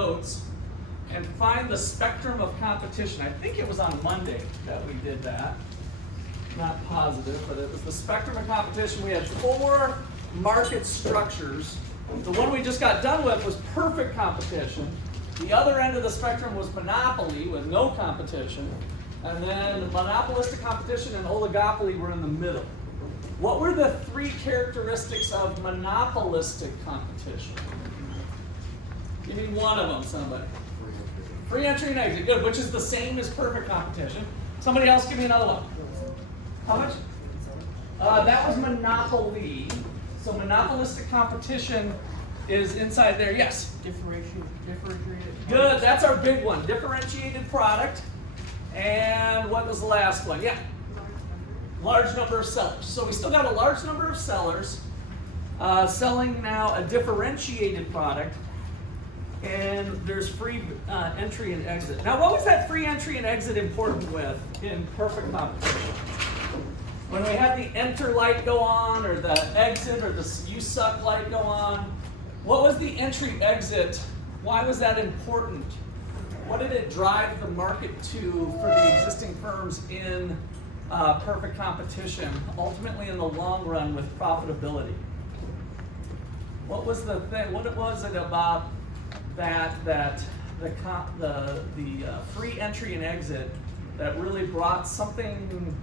notes and find the spectrum of competition. I think it was on Monday that we did that. Not positive, but it was the spectrum of competition. We had 4 market structures. The one we just got done with was perfect competition. The other end of the spectrum was monopoly with no competition. And then monopolistic competition and oligopoly were in the middle. What were the 3 characteristics of monopolistic competition? Give me one of them, somebody. Free entry and exit. Good, which is the same as perfect competition. Somebody else give me another one. How much? That was monopoly. So monopolistic competition is inside there. Yes? Differentiated. Good, that's our big one. Differentiated product. And what was the last one? Yeah? Large number of sellers. So we still got a large number of sellers selling now a differentiated product. And there's free entry and exit. Now, what was that free entry and exit important with in perfect competition? When we had the enter light go on, or the exit, or the you suck light go on, what was the entry exit? Why was that important? What did it drive the market to for the existing firms in perfect competition, ultimately in the long run with profitability? What was the thing? What was it about that the free entry and exit that really brought something,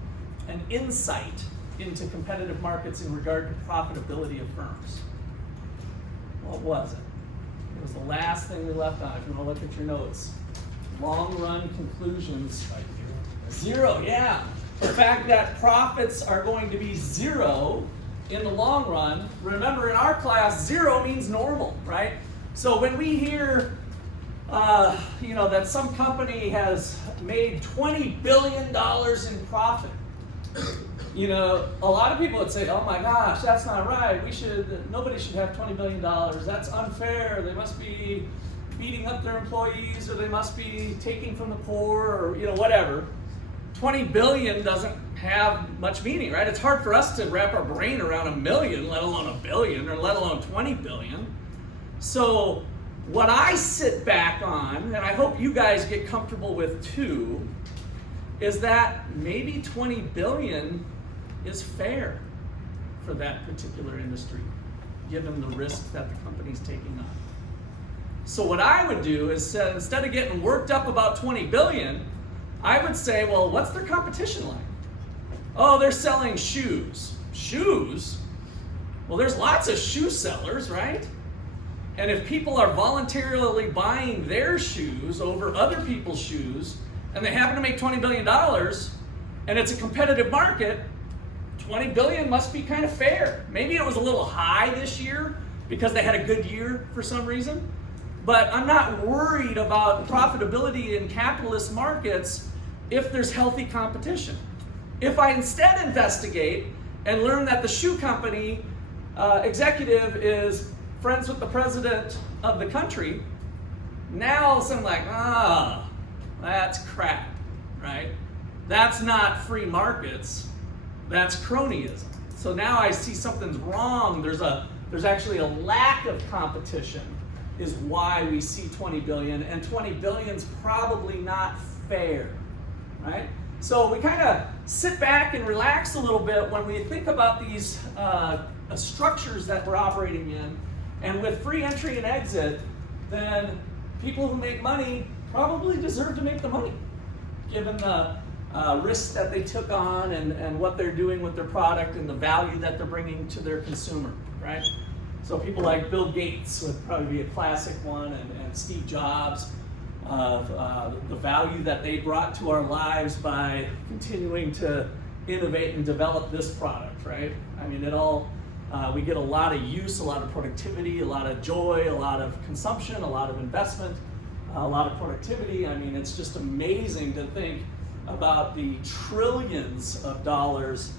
an insight into competitive markets in regard to profitability of firms? What was it? It was the last thing we left on. If you want to look at your notes. Long run conclusions. 0, yeah. The fact that profits are going to be 0 in the long run. Remember, in our class, 0 means normal, right? So when we hear that some company has made $20 billion in profit, a lot of people would say, oh my gosh, that's not right. Nobody should have $20 billion. That's unfair. They must be beating up their employees, or they must be taking from the poor, or whatever. 20 billion doesn't have much meaning, right? It's hard for us to wrap our brain around 1 million, let alone 1 billion, or let alone 20 billion. So what I sit back on, and I hope you guys get comfortable with too, is that maybe 20 billion is fair for that particular industry, given the risk that the company's taking on. So what I would do is, instead of getting worked up about 20 billion, I would say, well, what's their competition like? Oh, they're selling shoes. Shoes? Well, there's lots of shoe sellers, right? And if people are voluntarily buying their shoes over other people's shoes, and they happen to make $20 billion, and it's a competitive market, 20 billion must be kind of fair. Maybe it was a little high this year because they had a good year for some reason, but I'm not worried about profitability in capitalist markets if there's healthy competition. If I instead investigate and learn that the shoe company executive is friends with the president of the country, now all of a sudden I'm like, that's crap, right? That's not free markets, that's cronyism. So now I see something's wrong. There's actually a lack of competition is why we see 20 billion, and 20 billion's probably not fair, right? So we kind of sit back and relax a little bit when we think about these structures that we're operating in. And with free entry and exit, then people who make money probably deserve to make the money, given the risks that they took on and what they're doing with their product and the value that they're bringing to their consumer, right? So people like Bill Gates would probably be a classic one, and Steve Jobs, of the value that they brought to our lives by continuing to innovate and develop this product, right? I mean, we get a lot of use, a lot of productivity, a lot of joy, a lot of consumption, a lot of investment, a lot of productivity. I mean, it's just amazing to think about the trillions of dollars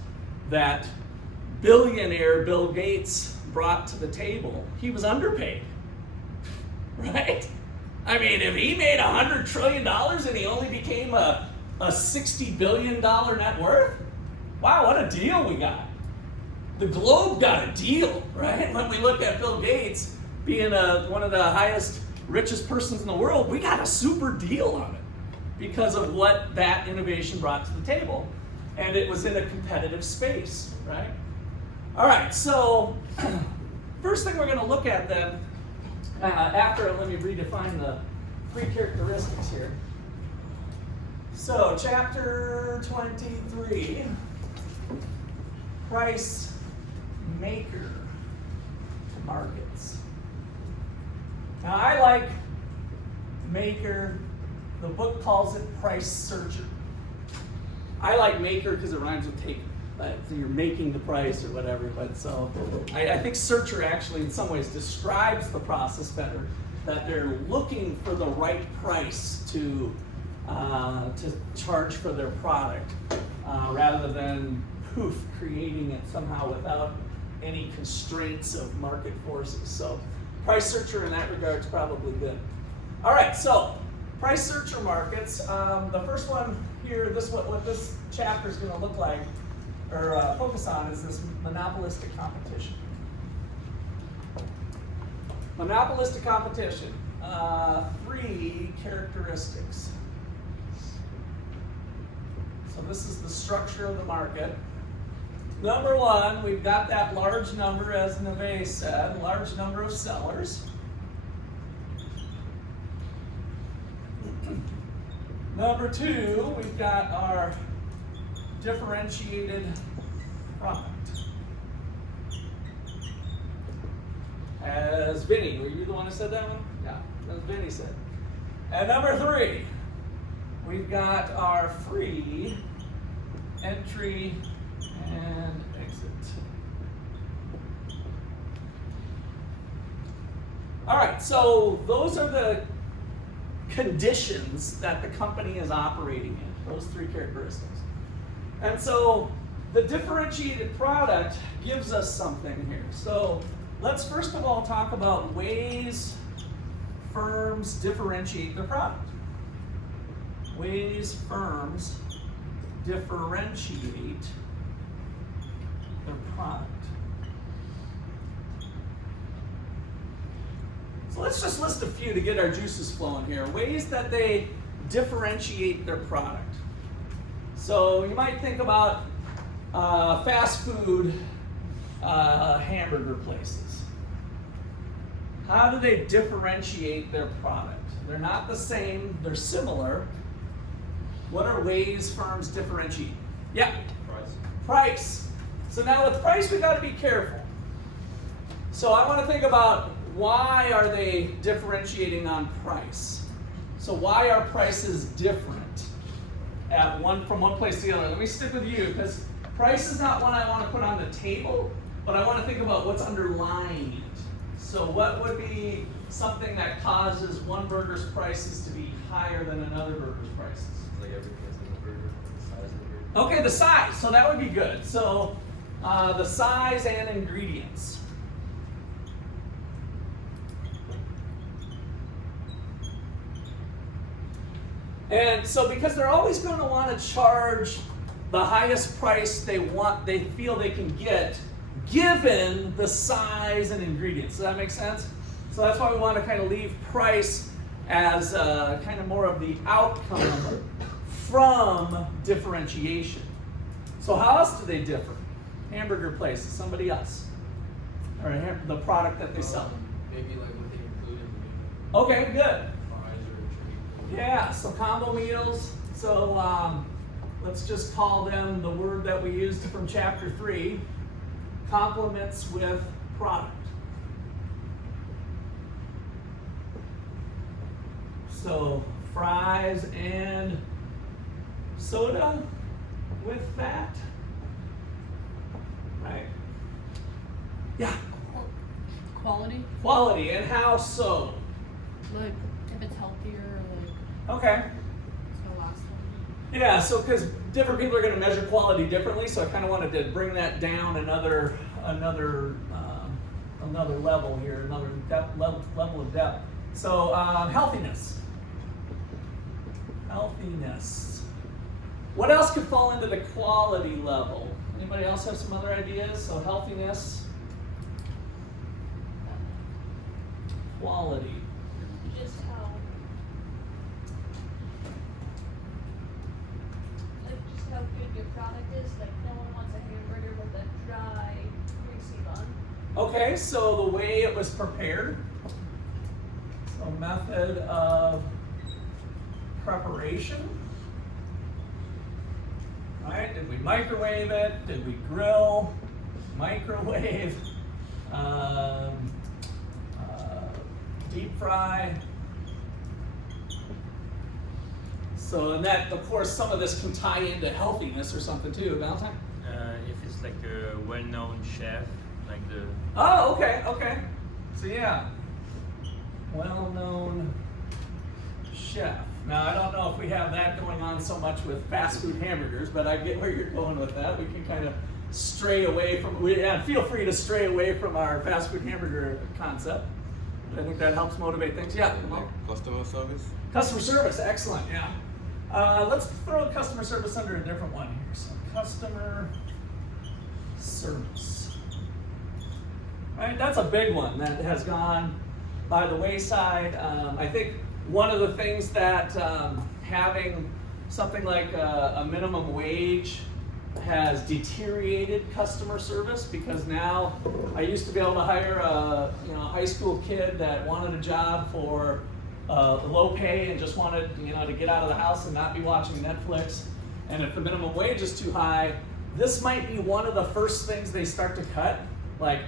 that billionaire Bill Gates brought to the table. He was underpaid, right? I mean, if he made $100 trillion and he only became a $60 billion net worth, wow, what a deal we got. The globe got a deal, right? When we look at Bill Gates being one of the highest richest persons in the world, we got a super deal on it because of what that innovation brought to the table. And it was in a competitive space, right? All right, so first thing we're going to look at then, after, let me redefine the three characteristics here. So, chapter 23, price maker markets. Now, I like maker. The book calls it price searcher. I like maker because it rhymes with taker. So you're making the price or whatever, but so I think searcher actually in some ways describes the process better, that they're looking for the right price to charge for their product rather than poof, creating it somehow without any constraints of market forces. So price searcher in that regard is probably good. All right, so price searcher markets. The first one here, what this chapter is going to look like, or focus on, is this monopolistic competition. Monopolistic competition, three characteristics. So this is the structure of the market. Number one, we've got that large number, as Neve said, large number of sellers. Number two, we've got our differentiated product. As Vinny, were you the one who said that one? Yeah, as Vinny said. And number three, we've got our free entry and exit. All right, so those are the conditions that the company is operating in, those three characteristics. And so the differentiated product gives us something here. So let's first of all talk about ways firms differentiate their product. Ways firms differentiate their product. So let's just list a few to get our juices flowing here. Ways that they differentiate their product. So you might think about fast food hamburger places. How do they differentiate their product? They're not the same, they're similar. What are ways firms differentiate? Yeah? Price. Price. So now with price, we got to be careful. So I want to think about, why are they differentiating on price? So why are prices different from one place to the other? Let me stick with you, because price is not one I want to put on the table, but I want to think about what's underlying it. So what would be something that causes one burger's prices to be higher than another burger's prices? Like everything that's in the burger, the size of the burger. Okay, the size. So that would be good. So the size and ingredients. And so because they're always going to want to charge the highest price they feel they can get, given the size and ingredients. Does that make sense? So that's why we want to kind of leave price as kind of more of the outcome from differentiation. So how else do they differ? Hamburger places, somebody else. Or the product that they sell. Maybe like what they include in the Okay, good. fries or treat. Yeah, so combo meals. So let's just call them the word that we used from chapter 3, complements with product. So fries and soda with that. Right. Yeah. Quality? Quality, and how so? Like, if it's healthier, like, Okay. it's gonna last longer. Yeah, so because different people are going to measure quality differently, so I kind of wanted to bring that down another level here, another level of depth. So healthiness. Healthiness. What else could fall into the quality level? Anybody else have some other ideas? So healthiness, quality. Just product is. Like, no one wants a hamburger with a dry, greasy bun. Okay, so the way it was prepared. So method of preparation. Right? Did we microwave it? Did we grill? Microwave? Deep fry? So, and that, of course, some of this can tie into healthiness or something too. Valentine? If it's like a well-known chef, like the Oh, okay, okay. So yeah, well-known chef. Now I don't know if we have that going on so much with fast food hamburgers, but I get where you're going with that. We can kind of stray away from. And feel free to stray away from our fast food hamburger concept. I think that helps motivate things. Yeah. Like customer service? Customer service, excellent. Yeah. Let's throw customer service under a different one here. So customer service. Right, that's a big one that has gone by the wayside. I think one of the things that having something like a minimum wage has deteriorated customer service, because now I used to be able to hire a high school kid that wanted a job for low pay and just wanted to get out of the house and not be watching Netflix. And if the minimum wage is too high, this might be one of the first things they start to cut. Like,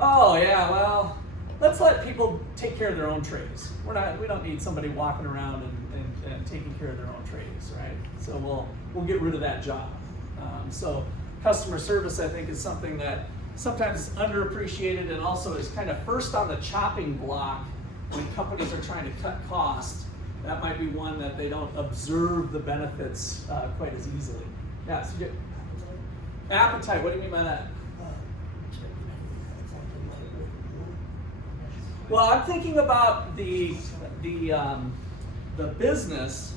oh yeah, well, let's let people take care of their own trades. We don't need somebody walking around and taking care of their own trades, right? So we'll get rid of that job. So customer service, I think, is something that sometimes is underappreciated and also is kind of first on the chopping block when companies are trying to cut costs. That might be one that they don't observe the benefits quite as easily. Yeah, so appetite, what do you mean by that? Well, I'm thinking about the business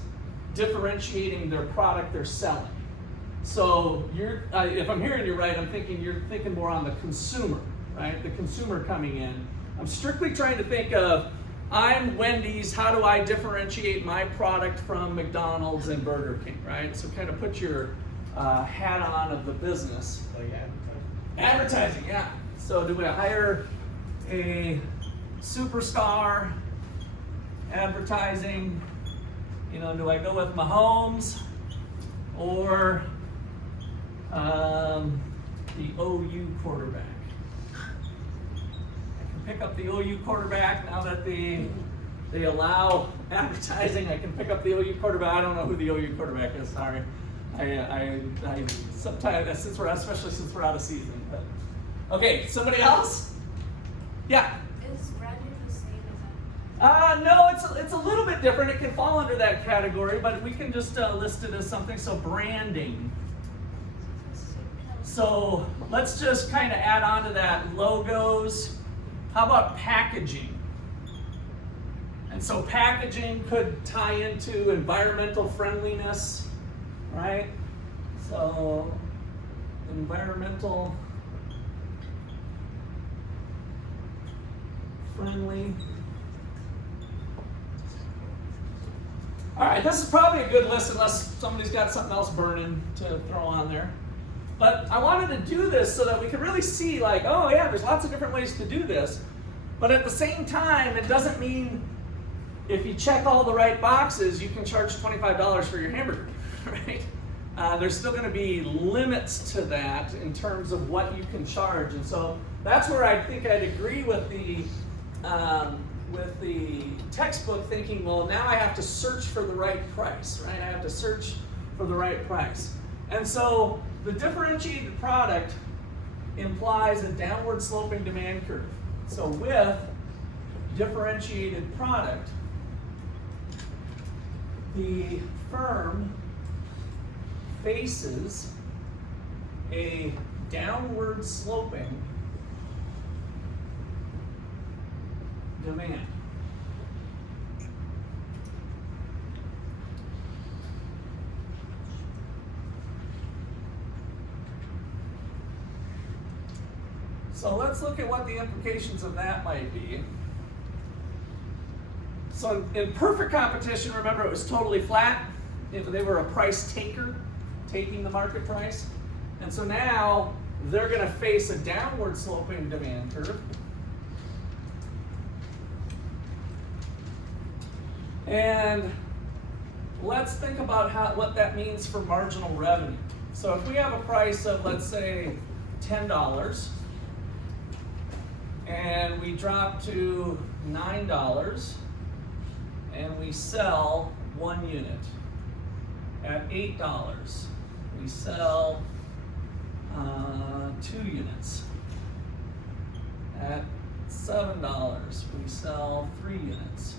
differentiating their product they're selling. So if I'm hearing you right, I'm thinking you're thinking more on the consumer, right? The consumer coming in. I'm strictly trying to think of, I'm Wendy's, how do I differentiate my product from McDonald's and Burger King, right? So kind of put your hat on of the business. Like advertising? Advertising, yeah. So do we hire a superstar advertising? Do I go with Mahomes or the OU quarterback? I can pick up the OU quarterback now that they allow advertising. I can pick up the OU quarterback. I don't know who the OU quarterback is. Sorry. I sometimes, especially since we're out of season. But okay, somebody else? Yeah. Is Roger the same as that? No, it's a little bit different. It can fall under that category, but we can just list it as something. So branding. So let's just kind of add on to that logos. How about packaging? And so packaging could tie into environmental friendliness, right? So environmental friendly. All right, this is probably a good list unless somebody's got something else burning to throw on there. But I wanted to do this so that we could really see, like, oh yeah, there's lots of different ways to do this. But at the same time, it doesn't mean if you check all the right boxes, you can charge $25 for your hamburger, right? There's still going to be limits to that in terms of what you can charge. And so that's where I think I'd agree with the textbook thinking, well, now I have to search for the right price, right? I have to search for the right price. And so the differentiated product implies a downward sloping demand curve. So with differentiated product, the firm faces a downward sloping demand. So let's look at what the implications of that might be. So in perfect competition, remember, it was totally flat. They were a price taker. taking the market price. And so now they're going to face a downward sloping demand curve. And let's think about what that means for marginal revenue. So if we have a price of, let's say, $10, and we drop to $9, and we sell 1 unit. At $8, we sell 2 units. At $7, we sell 3 units.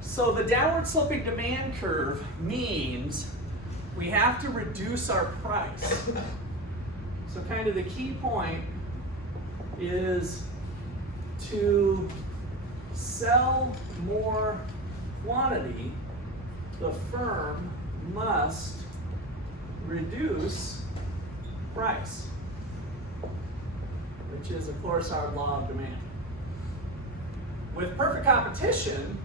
So the downward sloping demand curve means we have to reduce our price. So kind of the key point is to sell more quantity, the firm must reduce price, which is, of course, our law of demand. With perfect competition,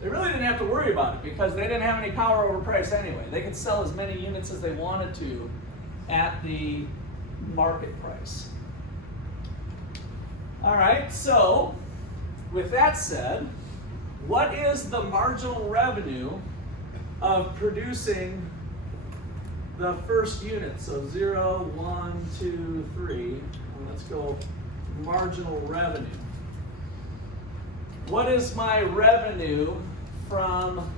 they really didn't have to worry about it because they didn't have any power over price anyway. They could sell as many units as they wanted to at the market price. All right, so with that said, what is the marginal revenue of producing the first unit? So 0, 1, 2, 3. And let's go marginal revenue. What is my revenue from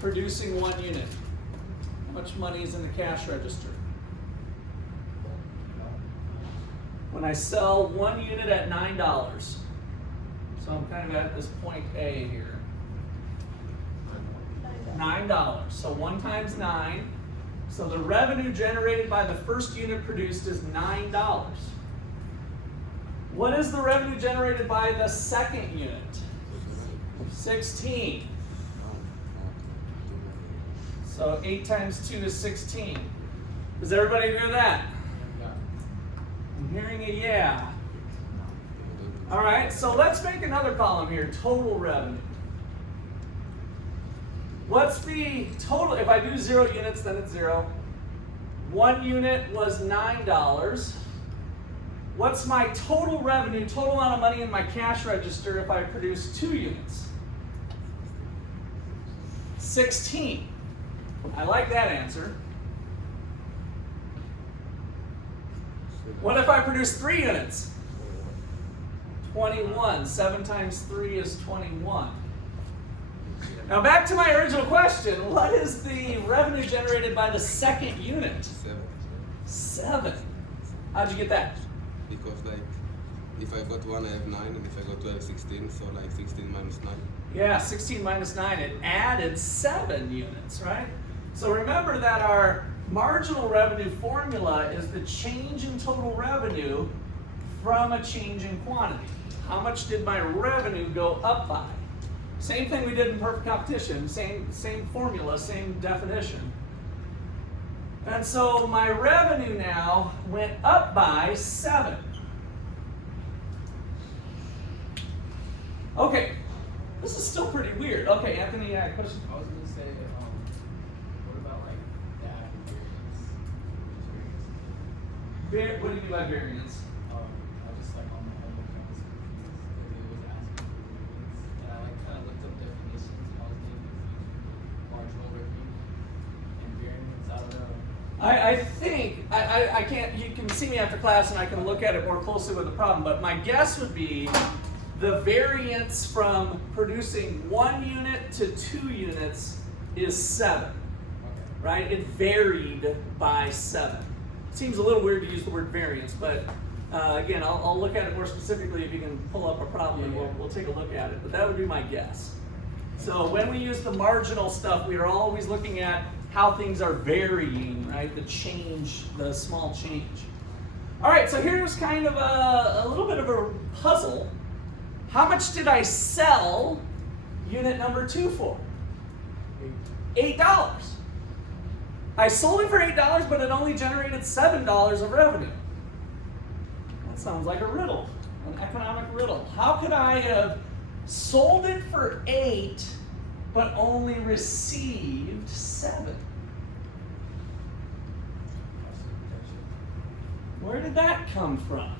producing 1 unit? How much money is in the cash register? When I sell 1 unit at $9, so I'm kind of at this point A here. $9. So 1 times 9. So the revenue generated by the first unit produced is $9. What is the revenue generated by the second unit? 16. So 8 times 2 is 16. Does everybody hear that? I'm hearing a yeah. All right, so let's make another column here, total revenue. What's the total? If I do 0 units, then it's 0. 1 unit was $9. What's my total revenue, total amount of money in my cash register if I produce 2 units? 16. I like that answer. What if I produce 3 units? 21. 7 times 3 is 21. Now back to my original question. What is the revenue generated by the second unit? 7. How'd you get that? Because like, if I got 1, I have 9, and if I got 2, I have 16, so like 16 minus 9. Yeah, 16 minus 9, it added 7 units, right? So remember that our marginal revenue formula is the change in total revenue from a change in quantity. How much did my revenue go up by? Same thing we did in perfect competition, same formula, same definition. And so my revenue now went up by 7. Okay, this is still pretty weird. Okay, Anthony, you had a question? I was gonna say, what about like the active variance? What do you mean by variance? I was just like on my own kind of confused because it was asking for variance, and I like kind of looked up definitions and I was getting confused. Marginal revenue and variance. I don't know. I think, I can't, you can see me after class and I can look at it more closely with the problem, but my guess would be the variance from producing 1 unit to 2 units is 7, Okay. right? It varied by 7. Seems a little weird to use the word variance, but again, I'll look at it more specifically if you can pull up a problem and we'll take a look at it, but that would be my guess. So when we use the marginal stuff, we are always looking at how things are varying, right? The change, the small change. All right, so here's kind of a little bit of a puzzle. How much did I sell unit number 2 for? $8. I sold it for $8, but it only generated $7 of revenue. That sounds like a riddle, an economic riddle. How could I have sold it for 8, but only received 7. Cost of production. Where did that come from?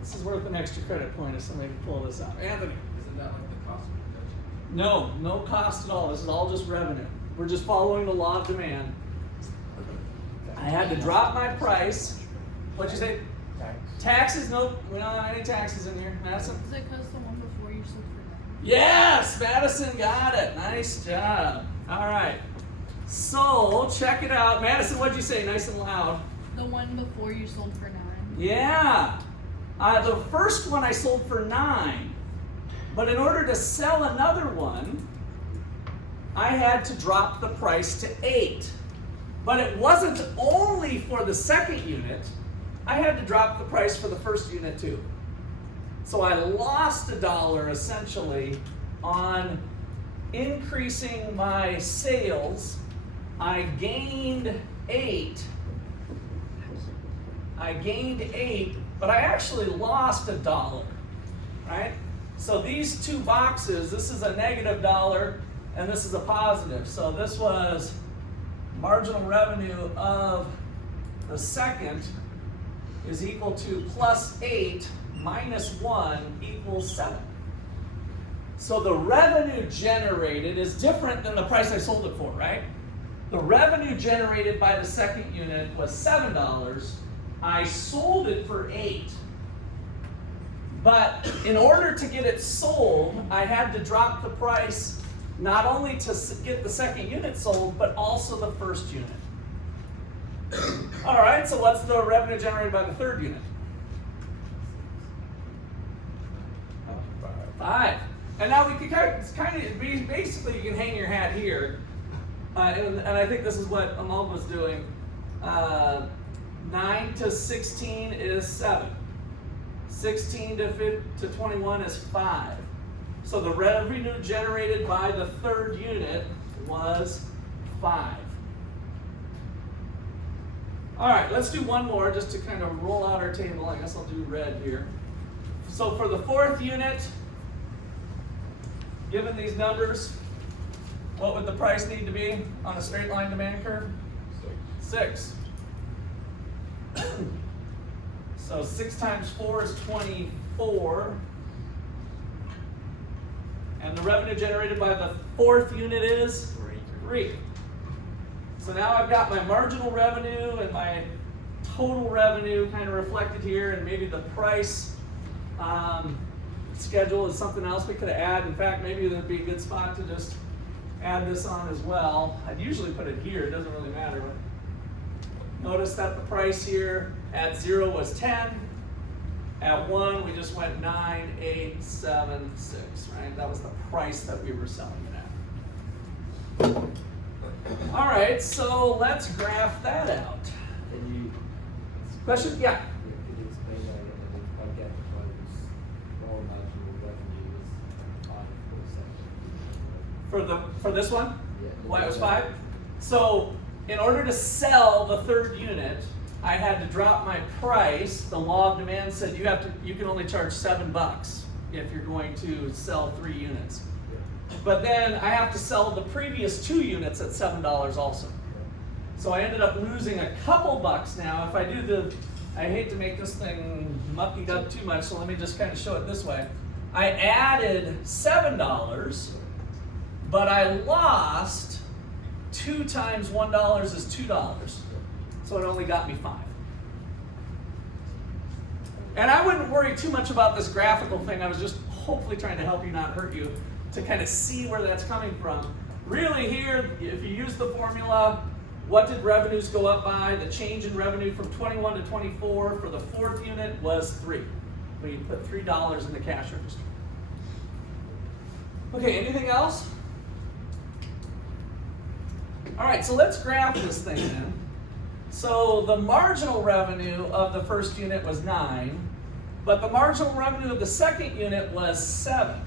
This is worth an extra credit point if somebody can pull this out. Anthony. Isn't that like the cost of production? No, no cost at all. This is all just revenue. We're just following the law of demand. I had to drop my price. What'd you say? Tax. Taxes? Nope. We don't have any taxes in here. Madison? Is it because the one before you sold for 9? Yes, Madison got it. Nice job. All right. So check it out. Madison, what'd you say? Nice and loud. The one before you sold for 9? Yeah. The first one I sold for 9. But in order to sell another one, I had to drop the price to 8. But it wasn't only for the second unit. I had to drop the price for the first unit too. So I lost $1 essentially on increasing my sales. I gained 8. But I actually lost $1, right? So these two boxes, this is a $- and this is a positive. So this was marginal revenue of the second is equal to +8 minus 1 equals 7. So the revenue generated is different than the price I sold it for, right? The revenue generated by the second unit was $7. I sold it for 8. But in order to get it sold, I had to drop the price not only to get the second unit sold, but also the first unit. All right, so what's the revenue generated by the third unit? 5. And now we can basically you can hang your hat here, and I think this is what Amal was doing. 9 to 16 is 7. 16 to 21 is 5. So the revenue generated by the third unit was 5. All right, let's do one more just to kind of roll out our table. I guess I'll do red here. So for the fourth unit, given these numbers, what would the price need to be on a straight line demand curve? 6. So 6 times 4 is 24. And the revenue generated by the fourth unit is 3. So now I've got my marginal revenue and my total revenue kind of reflected here, and maybe the price schedule is something else we could add. In fact, maybe there'd be a good spot to just add this on as well. I'd usually put it here, it doesn't really matter. But notice that the price here at 0 was 10. At 1, we just went 9, 8, 7, 6, right? That was the price that we were selling it at. All right, so let's graph that out. Can you Question? Yeah. Can you explain that again? I didn't quite get because all marginal revenue is 5%. For this one? Yeah. Why it was 5? So in order to sell the third unit, I had to drop my price. The law of demand said you can only charge $7 if you're going to sell 3 units. But then I have to sell the previous 2 units at $7 also. So I ended up losing a couple bucks now. If I do I hate to make this thing mucky up too much, so let me just kind of show it this way. I added $7, but I lost 2 times $1 is $2. So it only got me 5. And I wouldn't worry too much about this graphical thing. I was just hopefully trying to help you, not hurt you, to kind of see where that's coming from. Really here, if you use the formula, what did revenues go up by? The change in revenue from 21 to 24 for the fourth unit was 3. So you put $3 in the cash register. Okay, anything else? All right, so let's graph this thing then. So the marginal revenue of the first unit was 9, but the marginal revenue of the second unit was 7.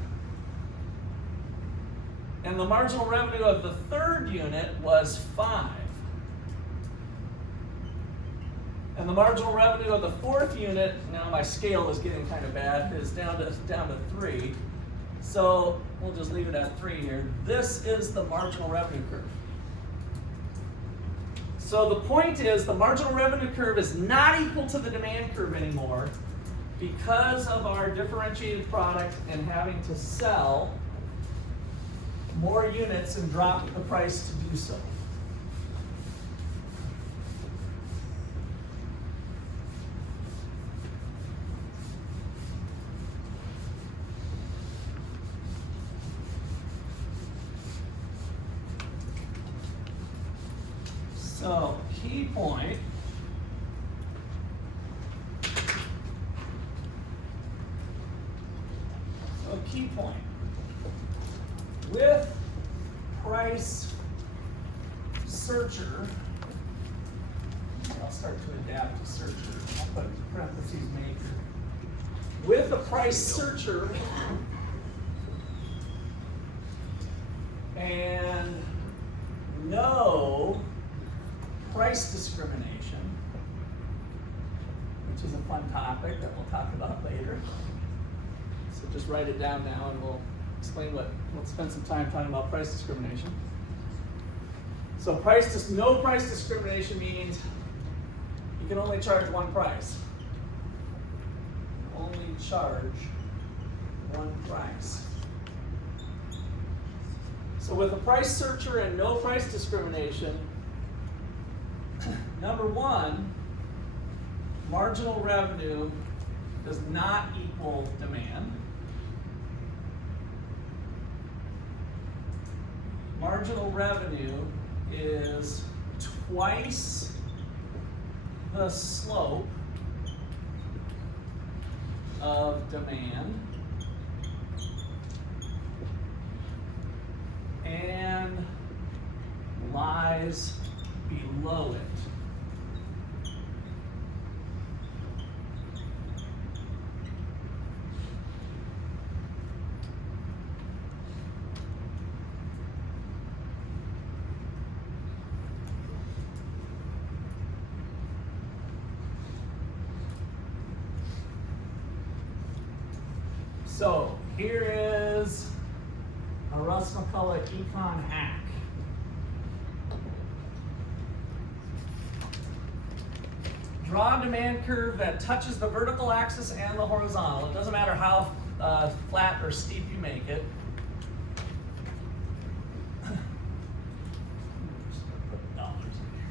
And the marginal revenue of the third unit was 5. And the marginal revenue of the fourth unit, now my scale is getting kind of bad, is down to 3. So we'll just leave it at 3 here. This is the marginal revenue curve. So the point is the marginal revenue curve is not equal to the demand curve anymore because of our differentiated product and having to sell more units and drop the price to do so. So, key point. So, key point. With price searcher, I'll start to adapt to searcher. I'll put parentheses maker. With a price searcher and no price discrimination, which is a fun topic that we'll talk about later. So just write it down now and we'll explain we'll spend some time talking about price discrimination. So no price discrimination means you can only charge one price. Only charge one price. So with a price searcher and no price discrimination, number one, marginal revenue does not equal demand. Marginal revenue is twice the slope of demand and lies below it. So here is a Russ McCullough econ hack. Draw a demand curve that touches the vertical axis and the horizontal. It doesn't matter how flat or steep you make it. Put dollars in here.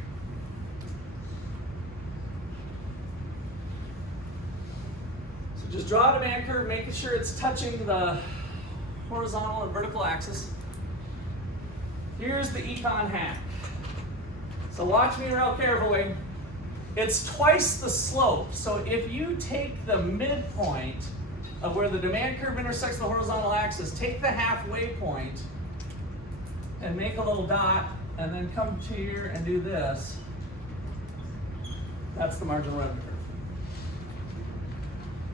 So just draw a demand curve, making sure it's touching the horizontal and vertical axis. Here's the econ hack. So watch me real carefully. It's twice the slope. So if you take the midpoint of where the demand curve intersects the horizontal axis, take the halfway point and make a little dot, and then come to here and do this. That's the marginal revenue curve.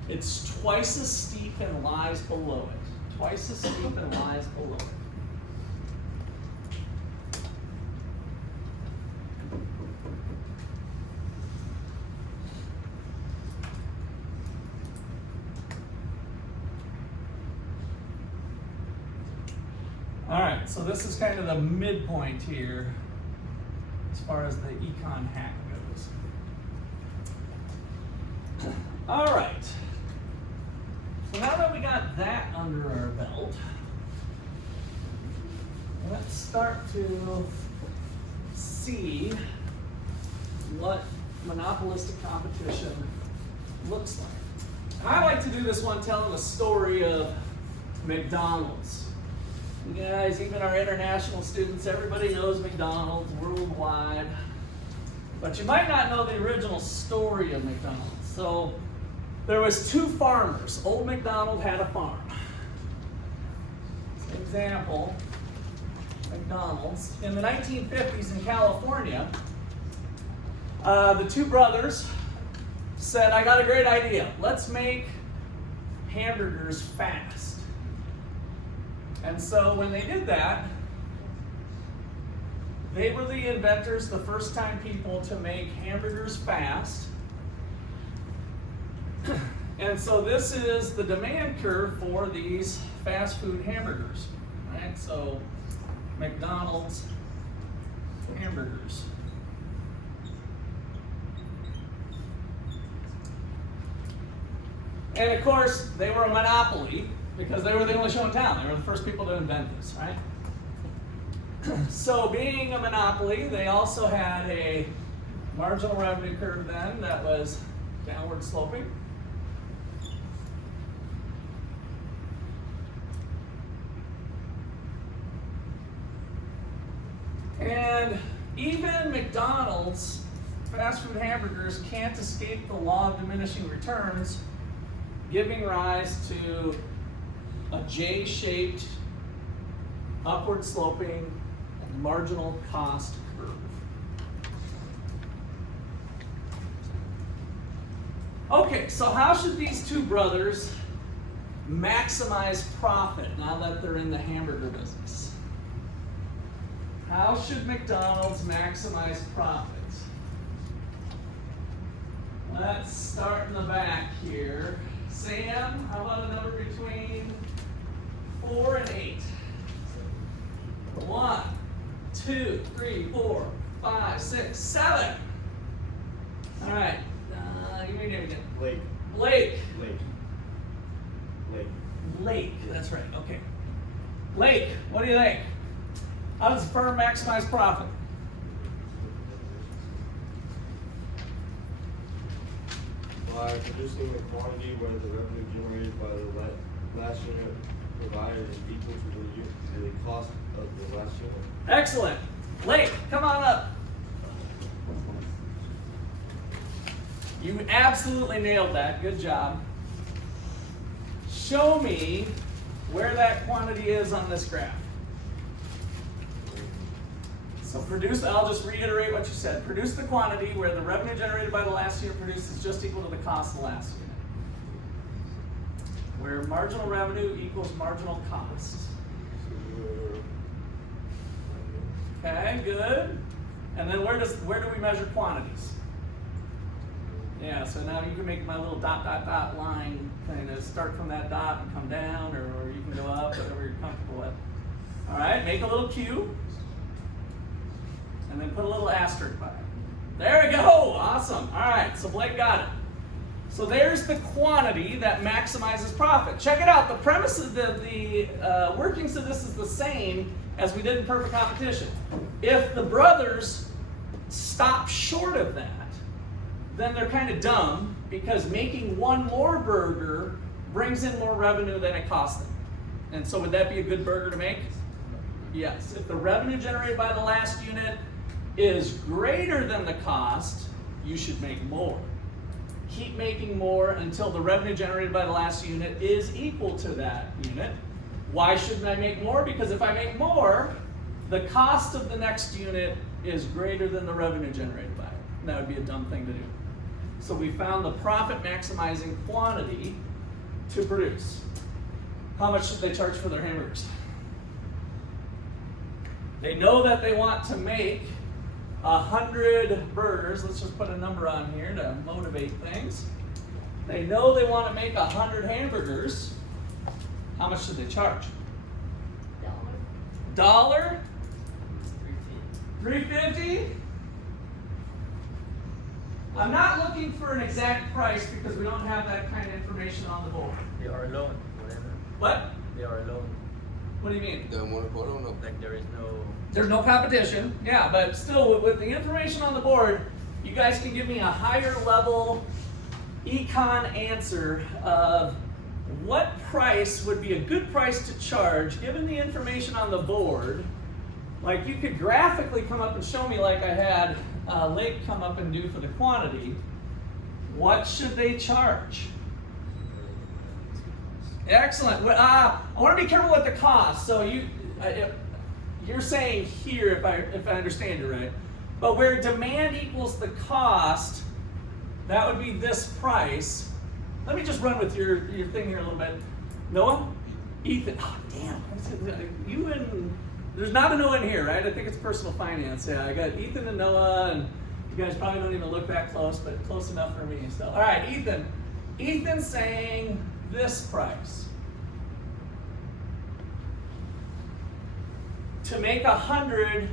It's twice as steep and lies below it. Twice as steep and lies below it. All right, so this is kind of the midpoint here as far as the econ hack goes. All right, so now that we got that under our belt, let's start to see what monopolistic competition looks like. And I like to do this one telling the story of McDonald's. You guys, even our international students, everybody knows McDonald's worldwide. But you might not know the original story of McDonald's. So there was two farmers. Old McDonald had a farm. Example, McDonald's. In the 1950s in California, the two brothers said, I got a great idea. Let's make hamburgers fast. And so when they did that, they were the inventors, the first time people to make hamburgers fast. And so this is the demand curve for these fast food hamburgers, right? So McDonald's hamburgers. And of course, they were a monopoly because they were the only show in town. They were the first people to invent this, right? So being a monopoly, they also had a marginal revenue curve then that was downward sloping. And even McDonald's fast food hamburgers can't escape the law of diminishing returns, giving rise to a J-shaped, upward sloping marginal cost curve. Okay, so how should these two brothers maximize profit now that they're in the hamburger business? How should McDonald's maximize profits? Let's start in the back here. Sam, how about a number between 4 and 8? 1, 2, 3, 4, 5, 6, 7. All right. Give me a name again. Blake. Blake. Blake. Blake. Lake. That's right. Okay. Lake, what do you think? How does the firm maximize profit? By producing a quantity where the revenue generated by the last unit provided is equal to the cost of the last unit. Excellent. Lake, come on up. You absolutely nailed that. Good job. Show me where that quantity is on this graph. So produce, I'll just reiterate what you said. Produce the quantity where the revenue generated by the last unit produced is just equal to the cost of the last unit. Where marginal revenue equals marginal cost. Okay, good. And then where do we measure quantities? Yeah, so now you can make my little dot, dot, dot line kind of start from that dot and come down, or you can go up, whatever you're comfortable with. All right, make a little Q. And then put a little asterisk by it. There we go, awesome. All right, so Blake got it. So there's the quantity that maximizes profit. Check it out, the premise of the workings of this is the same as we did in perfect competition. If the brothers stop short of that, then they're kind of dumb because making one more burger brings in more revenue than it costs them. And so would that be a good burger to make? Yes. If the revenue generated by the last unit is greater than the cost, you should make more. Keep making more until the revenue generated by the last unit is equal to that unit. Why shouldn't I make more? Because if I make more, the cost of the next unit is greater than the revenue generated by it. And that would be a dumb thing to do. So we found the profit maximizing quantity to produce. How much should they charge for their hamburgers? They know that they want to make 100 burgers. Let's just put a number on here to motivate things. They know they want to make 100 hamburgers. How much should they charge? $1? $3.50? I'm not looking for an exact price because we don't have that kind of information on the board. They are alone, whatever. What? They are alone. What do you mean? The monopoly or no? Like there is no. There's no competition, yeah, but still with the information on the board, you guys can give me a higher level econ answer of what price would be a good price to charge given the information on the board. Like you could graphically come up and show me like I had Lake come up and do for the quantity. What should they charge? Excellent. I want to be careful with the cost. So you're saying here, if I understand you right, but where demand equals the cost, that would be this price. Let me just run with your thing here a little bit. Noah? Ethan. Oh, damn. You and there's not a Noah in here, right? I think it's personal finance. Yeah, I got Ethan and Noah, and you guys probably don't even look that close, but close enough for me. So, all right, Ethan. Ethan's saying this price. To make 100,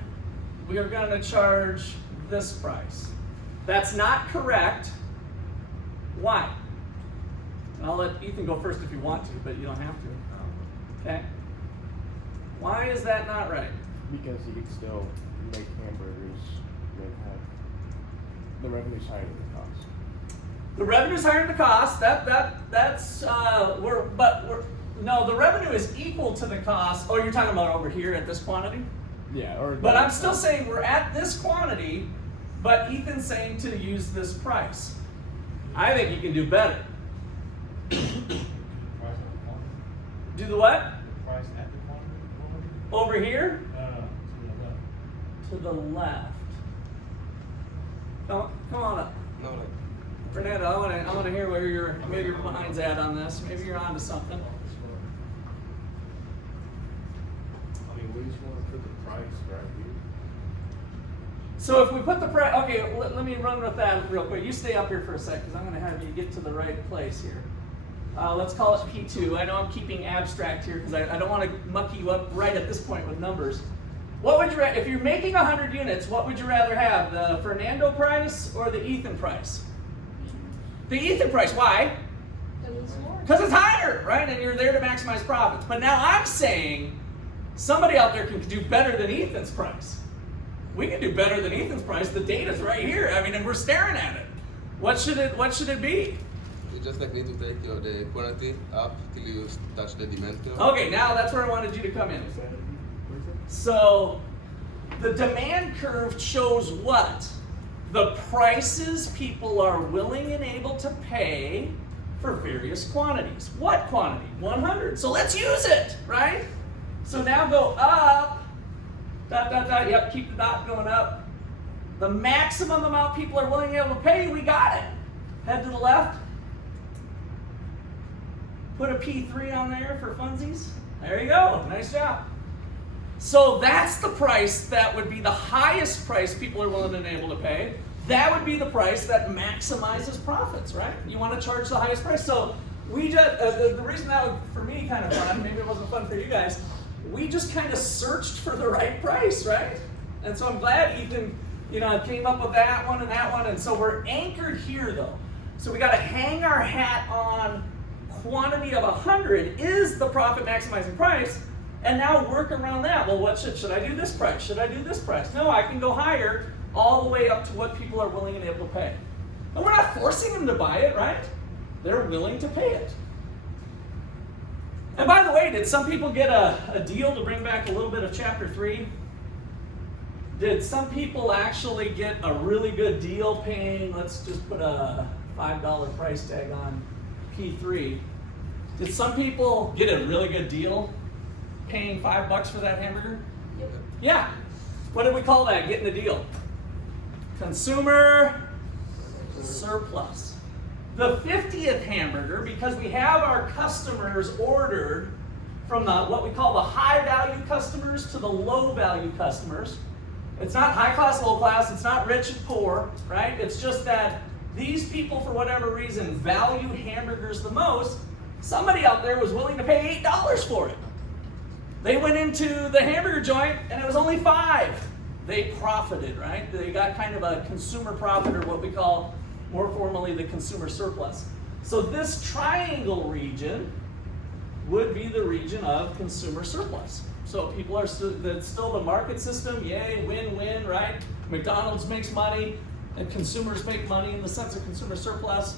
we are going to charge this price. That's not correct. Why? And I'll let Ethan go first if you want to, but you don't have to. Okay? Why is that not right? Because you can still make hamburgers that have the revenue's higher than the cost. The revenue's higher than the cost. No, the revenue is equal to the cost. Oh, you're talking about over here at this quantity? Yeah, or But I'm still saying we're at this quantity, but Ethan's saying to use this price. I think you can do better. Price at the quantity? Do the what? Price at the quantity? Over here? To the left. To the left. Come on up. No, like, Fernando, I want to hear where your mind's at on this. Maybe you're onto something. I mean, we just want to put the price right here. So if we put the price, okay, let me run with that real quick. You stay up here for a sec, because I'm going to have you get to the right place here. Let's call it P2. I know I'm keeping abstract here, because I don't want to muck you up right at this point with numbers. What would you, if you're making 100 units, what would you rather have, the Fernando price or the Ethan price? The Ethan price. Why? Because it's higher, right? And you're there to maximize profits. But now I'm saying somebody out there can do better than Ethan's price. We can do better than Ethan's price. The data's right here. I mean, and we're staring at it. What should it be? you just like need to take the quantity up till you touch the demand curve. Okay, now that's where I wanted you to come in. So the demand curve shows what? The prices people are willing and able to pay for various quantities. What quantity? 100. So let's use it, right? So now go up, dot, dot, dot. Yep, keep the dot going up. The maximum amount people are willing and able to pay, we got it. Head to the left. Put a P3 on there for funsies. There you go. Nice job. So that's the price that would be the highest price people are willing and able to pay. That would be the price that maximizes profits, right? You want to charge the highest price. So we just, the reason that was for me kind of fun, maybe it wasn't fun for you guys, we just kind of searched for the right price, right? And so I'm glad Ethan, came up with that one and that one. And so we're anchored here though. So we got to hang our hat on quantity of 100 is the profit maximizing price. And now work around that. Well, what should I do this price? Should I do this price? No, I can go higher all the way up to what people are willing and able to pay. And we're not forcing them to buy it, right? They're willing to pay it. And by the way, did some people get a deal to bring back a little bit of chapter 3? Did some people actually get a really good deal paying, let's just put a $5 price tag on P3. Did some people get a really good deal paying $5 for that hamburger? Yep. Yeah. What did we call that? Getting a deal. Consumer surplus. The 50th hamburger, because we have our customers ordered from what we call the high value customers to the low value customers. It's not high class, low class, it's not rich and poor, right? It's just that these people, for whatever reason, value hamburgers the most. Somebody out there was willing to pay $8 for it. They went into the hamburger joint and it was only $5. They profited, right? They got kind of a consumer profit, or what we call more formally the consumer surplus. So this triangle region would be the region of consumer surplus. So people are that's still the market system, yay, win-win, right? McDonald's makes money and consumers make money in the sense of consumer surplus.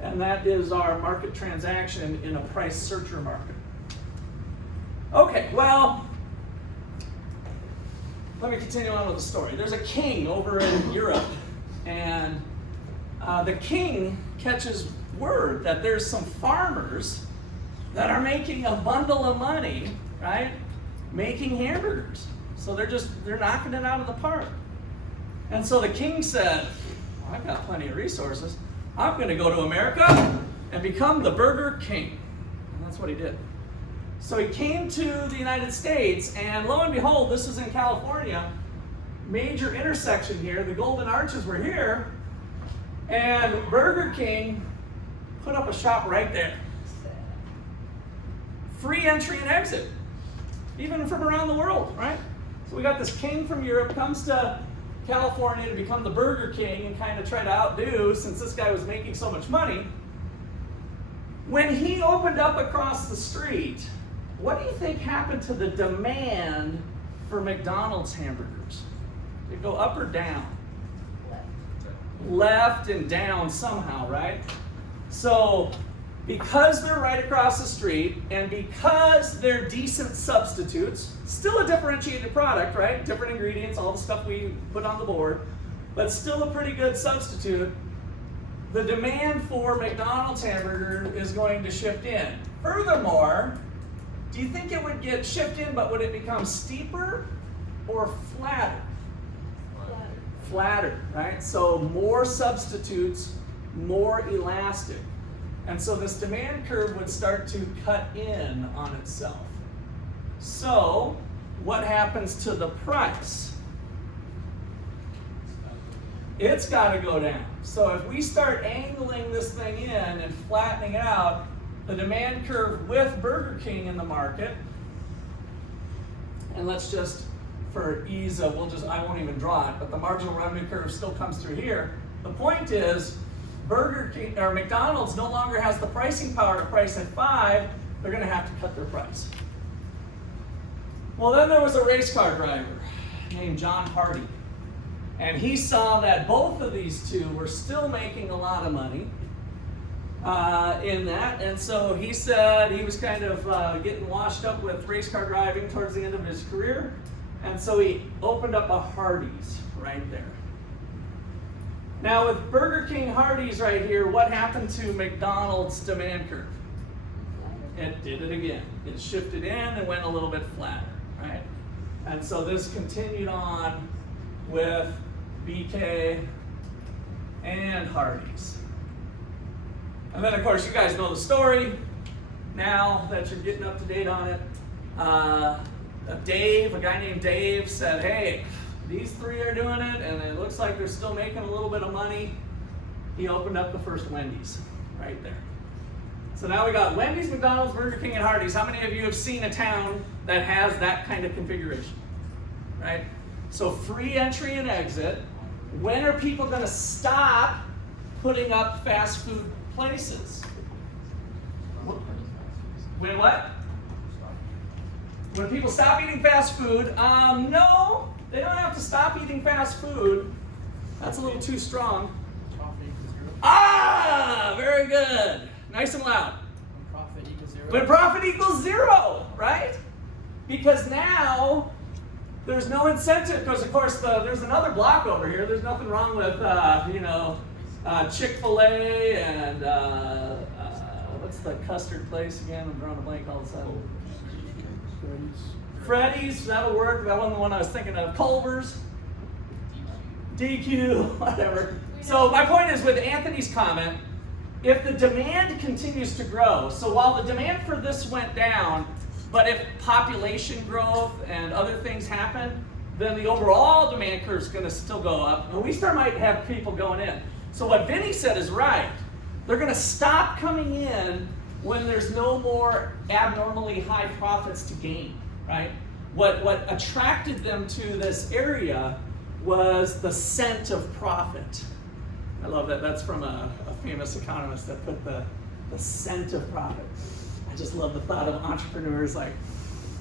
And that is our market transaction in a price searcher market. Okay, well, let me continue on with the story. There's a king over in Europe, and the king catches word that there's some farmers that are making a bundle of money, right, making hamburgers. So they're knocking it out of the park. And so the king said, well, I've got plenty of resources. I'm going to go to America and become the Burger King. And that's what he did. So he came to the United States, and lo and behold, this is in California, major intersection here. The Golden Arches were here, and Burger King put up a shop right there. Free entry and exit, even from around the world, right? So we got this king from Europe comes to California to become the Burger King and kind of try to outdo, since this guy was making so much money. When he opened up across the street, what do you think happened to the demand for McDonald's hamburgers? Did it go up or down? Left and down somehow, right? So because they're right across the street and because they're decent substitutes, still a differentiated product, right? Different ingredients, all the stuff we put on the board, but still a pretty good substitute. The demand for McDonald's hamburger is going to shift in. Furthermore, do you think it would get shift in, but would it become steeper or flatter? Flatter, right? So more substitutes, more elastic. And so this demand curve would start to cut in on itself. So what happens to the price? It's got to go down. So if we start angling this thing in and flattening out, the demand curve with Burger King in the market, and let's just, for ease of, I won't even draw it, but the marginal revenue curve still comes through here. The point is, Burger King or McDonald's no longer has the pricing power to price at 5. They're going to have to cut their price. Well, then there was a race car driver named John Hardy, and he saw that both of these two were still making a lot of money in that, and so he said he was kind of getting washed up with race car driving towards the end of his career, and so he opened up a Hardee's right there. Now with Burger King Hardee's right here, what happened to McDonald's demand curve? It did it again. It shifted in and went a little bit flatter, right? And so this continued on with BK and Hardee's. And then of course you guys know the story. Now that you're getting up to date on it, a guy named Dave said, hey, these three are doing it and it looks like they're still making a little bit of money. He opened up the first Wendy's right there. So now we got Wendy's, McDonald's, Burger King, and Hardee's. How many of you have seen a town that has that kind of configuration? Right? So free entry and exit. When are people going to stop putting up fast food places? When what? When people stop eating fast food? No, they don't have to stop eating fast food. That's a little too strong. Ah, very good. Nice and loud. When profit equals zero, right? Because now there's no incentive, because of course there's another block over here. There's nothing wrong with Chick-fil-A and what's the custard place again? I'm drawing a blank all of a sudden. Freddy's, that'll work. That wasn't the one I was thinking of. Culver's, DQ, whatever. So my point is, with Anthony's comment, if the demand continues to grow, so while the demand for this went down, but if population growth and other things happen, then the overall demand curve is going to still go up, and we might have people going in. So what Vinny said is right. They're going to stop coming in when there's no more abnormally high profits to gain, right? What attracted them to this area was the scent of profit. I love that. That's from a famous economist that put the scent of profit. I just love the thought of entrepreneurs like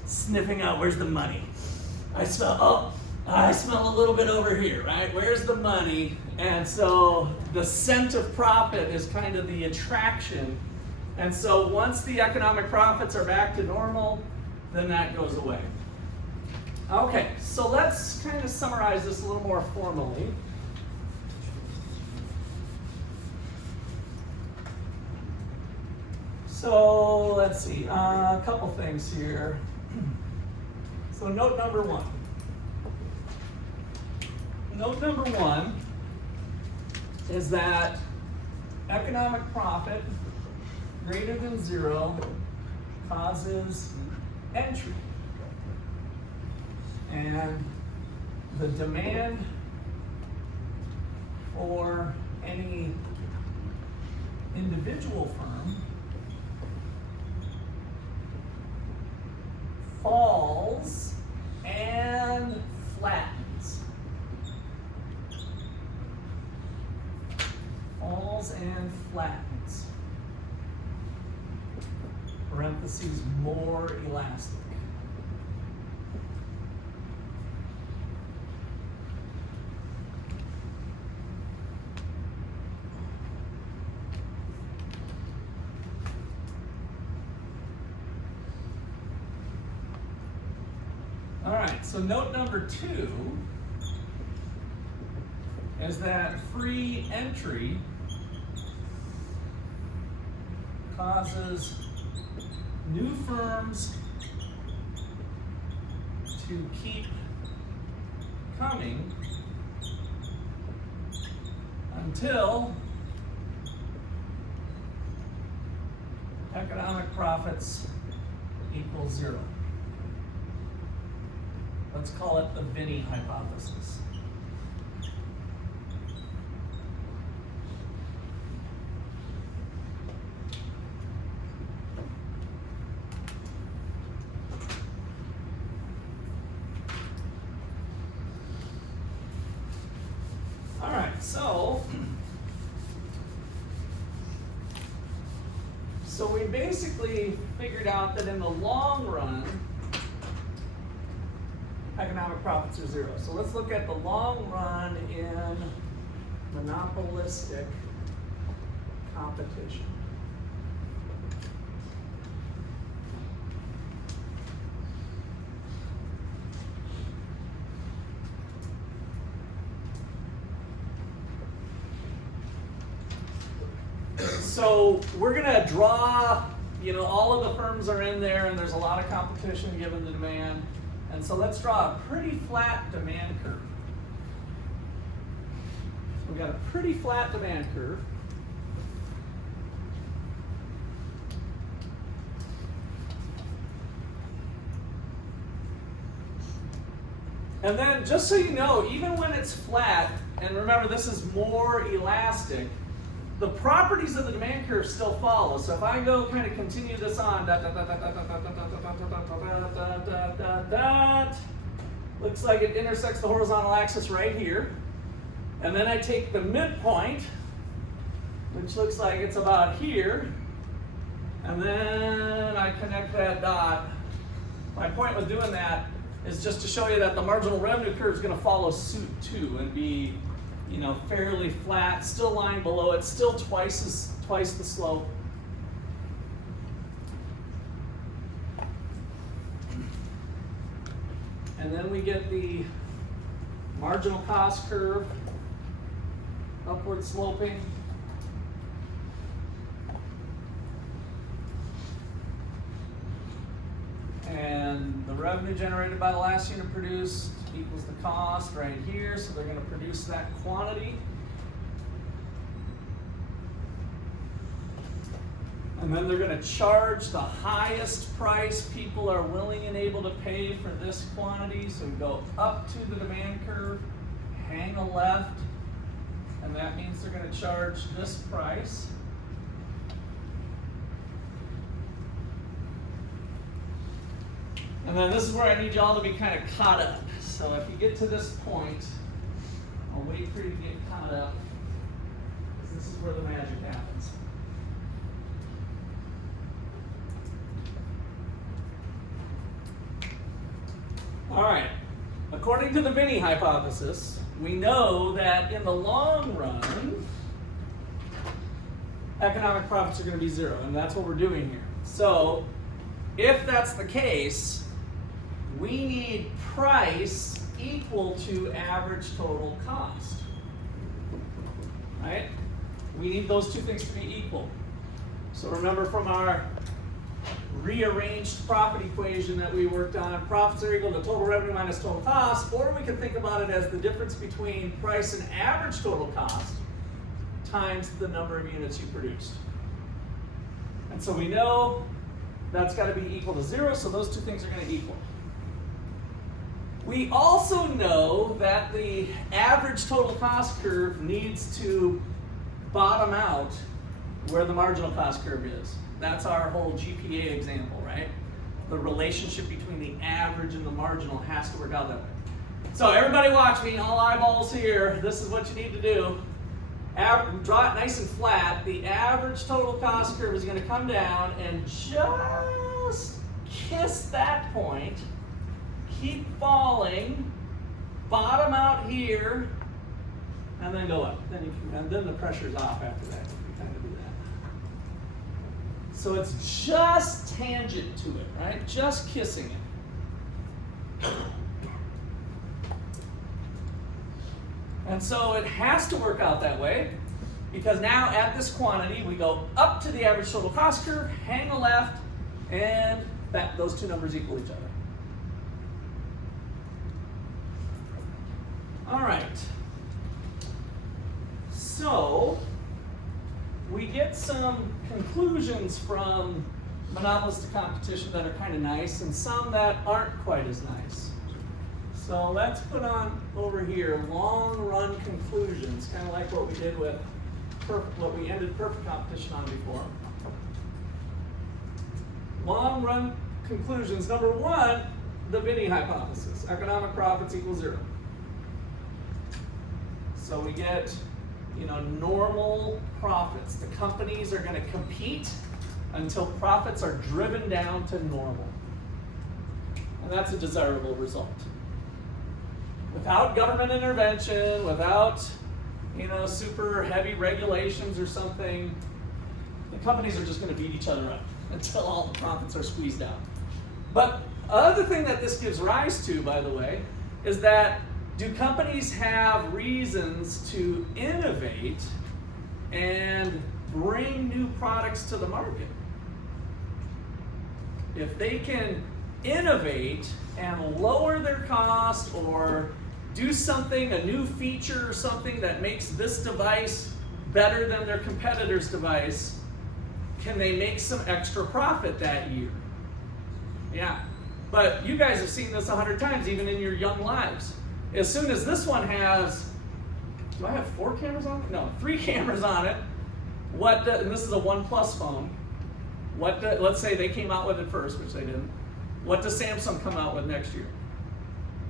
sniffing out, where's the money? I smell a little bit over here, right? Where's the money? And so the scent of profit is kind of the attraction. And so once the economic profits are back to normal, then that goes away. Okay, so let's kind of summarize this a little more formally. So let's see, a couple things here. So note number one. Note number one is that economic profit greater than zero causes entry. And the demand for any individual firm falls and flattens. Falls and flattens. Parentheses, more elastic. All right, so note number 2 is that free entry causes new firms to keep coming until economic profits equal 0. Let's call it the Vinny hypothesis. All right, so we basically figured out that in the long run, economic profits are 0. So let's look at the long run in monopolistic competition. So we're gonna draw, all of the firms are in there and there's a lot of competition given the demand. And so let's draw a pretty flat demand curve. So we've got a pretty flat demand curve. And then just so you know, even when it's flat, and remember this is more elastic, the properties of the demand curve still follow. So if I go kind of continue this on, looks like it intersects the horizontal axis right here. And then I take the midpoint, which looks like it's about here, and then I connect that dot. My point with doing that is just to show you that the marginal revenue curve is going to follow suit too and be fairly flat, still lying below it, still twice the slope. And then we get the marginal cost curve, upward sloping. And the revenue generated by the last unit produced equals the cost right here, so they're going to produce that quantity. And then they're going to charge the highest price people are willing and able to pay for this quantity. So we go up to the demand curve, hang a left, and that means they're going to charge this price. And then this is where I need y'all to be kind of caught up. So if you get to this point, I'll wait for you to get caught up, because this is where the magic happens. All right, according to the Vinny hypothesis, we know that in the long run, economic profits are going to be 0, and that's what we're doing here. So if that's the case, we need price equal to average total cost, right? We need those two things to be equal. So remember from our rearranged profit equation that we worked on, profits are equal to total revenue minus total cost, or we can think about it as the difference between price and average total cost times the number of units you produced. And so we know that's got to be equal to 0, so those two things are going to equal. We also know that the average total cost curve needs to bottom out where the marginal cost curve is. That's our whole GPA example, right? The relationship between the average and the marginal has to work out that way. So everybody watch me, all eyeballs here. This is what you need to do. Draw it nice and flat. The average total cost curve is going to come down and just kiss that point. Keep falling. Bottom out here, and then go up. And then the pressure's off after that. You kind of do that. So it's just tangent to it, right? Just kissing it. And so it has to work out that way, because now at this quantity we go up to the average total cost curve, hang a left, and those two numbers equal each other. All right. So we get some conclusions from monopolistic competition that are kind of nice, and some that aren't quite as nice. So let's put on over here long run conclusions, kind of like what we did with what we ended perfect competition on before. Long run conclusions. Number one, the Binney hypothesis. Economic profits equal 0. So we get, normal profits. The companies are going to compete until profits are driven down to normal. And that's a desirable result. Without government intervention, without, super heavy regulations or something, the companies are just going to beat each other up until all the profits are squeezed out. But other thing that this gives rise to, by the way, is that do companies have reasons to innovate and bring new products to the market? If they can innovate and lower their cost or do something, a new feature or something that makes this device better than their competitor's device, can they make some extra profit that year? Yeah, but you guys have seen this 100 times, even in your young lives. As soon as this one has, do I have 4 cameras on it? No, 3 cameras on it. And this is a OnePlus phone. Let's say they came out with it first, which they didn't. What does Samsung come out with next year?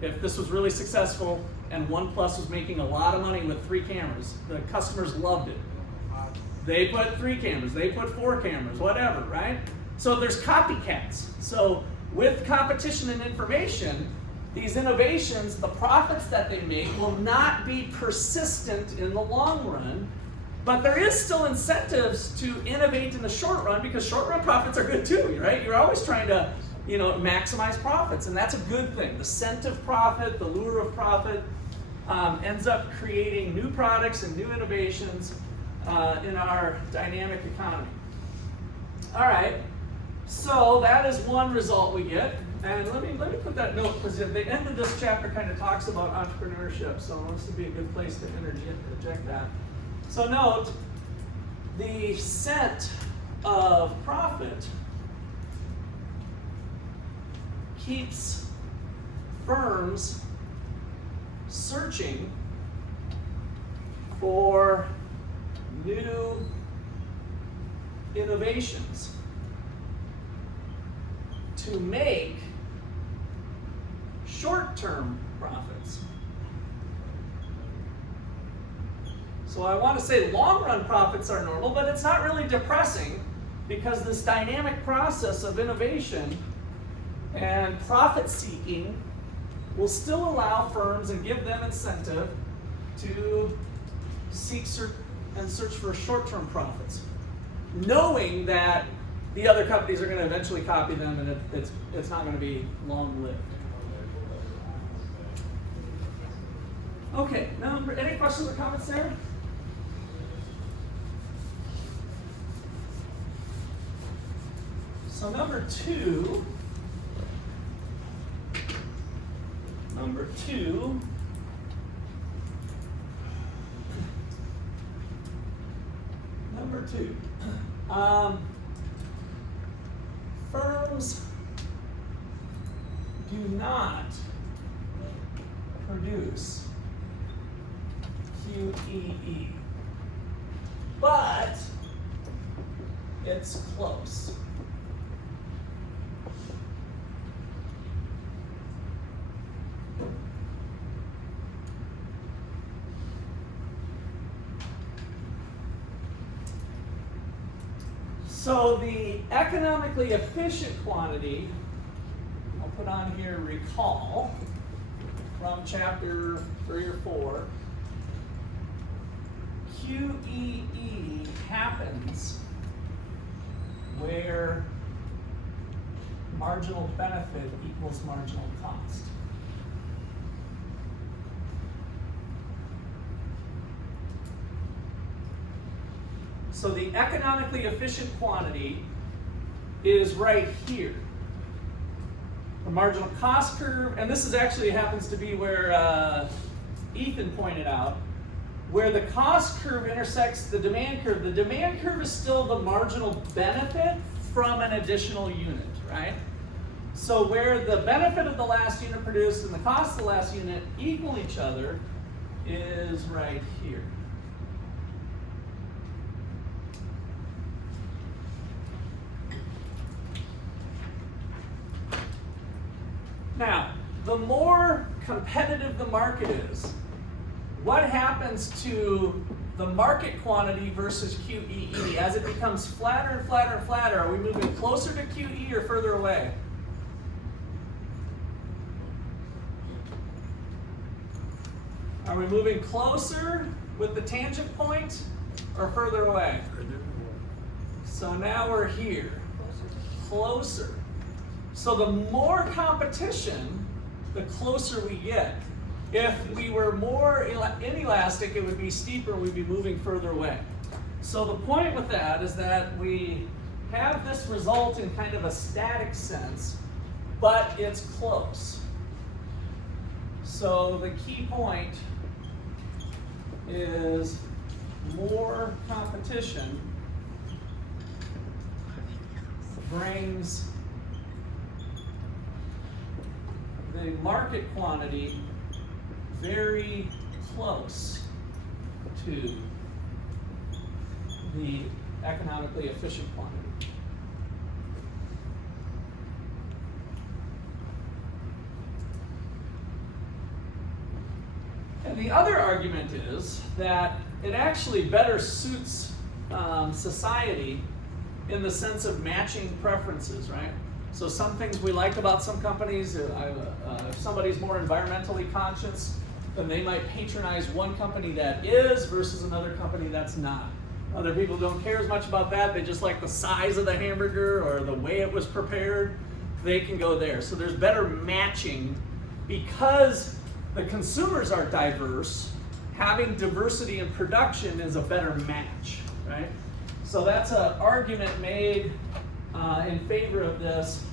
If this was really successful and OnePlus was making a lot of money with 3 cameras, the customers loved it. They put 3 cameras, they put 4 cameras, whatever, right? So there's copycats. So with competition and information, these innovations, the profits that they make will not be persistent in the long run, but there is still incentives to innovate in the short run, because short run profits are good too, right? You're always trying to maximize profits, and that's a good thing. The scent of profit, the lure of profit, ends up creating new products and new innovations in our dynamic economy. All right, so that is one result we get. And let me put that note, because the end of this chapter kind of talks about entrepreneurship, so this would be a good place to interject that. So note, the scent of profit keeps firms searching for new innovations to make short-term profits. So I want to say long-run profits are normal, but it's not really depressing, because this dynamic process of innovation and profit seeking will still allow firms and give them incentive to seek and search for short-term profits, knowing that the other companies are going to eventually copy them, and it's not going to be long-lived. Okay, now any questions or comments there? So number two, firms do not produce QEE, but it's close. So the economically efficient quantity, I'll put on here recall from chapter 3 or 4. QEE happens where marginal benefit equals marginal cost. So the economically efficient quantity is right here. The marginal cost curve, and this is actually happens to be where Ethan pointed out, where the cost curve intersects the demand curve. The demand curve is still the marginal benefit from an additional unit, right? So where the benefit of the last unit produced and the cost of the last unit equal each other is right here. Now, the more competitive the market is, what happens to the market quantity versus QEE as it becomes flatter and flatter and flatter? Are we moving closer to QE or further away? Are we moving closer with the tangent point or further away? So now we're here, closer. So the more competition, the closer we get. If we were more inelastic, it would be steeper, we'd be moving further away. So the point with that is that we have this result in kind of a static sense, but it's close. So the key point is more competition brings the market quantity very close to the economically efficient quantity. And the other argument is that it actually better suits society in the sense of matching preferences, right? So some things we like about some companies, if somebody's more environmentally conscious, then they might patronize one company that is versus another company that's not. Other people don't care as much about that. They just like the size of the hamburger or the way it was prepared. They can go there. So there's better matching because the consumers are diverse. Having diversity in production is a better match, right? So that's an argument made in favor of this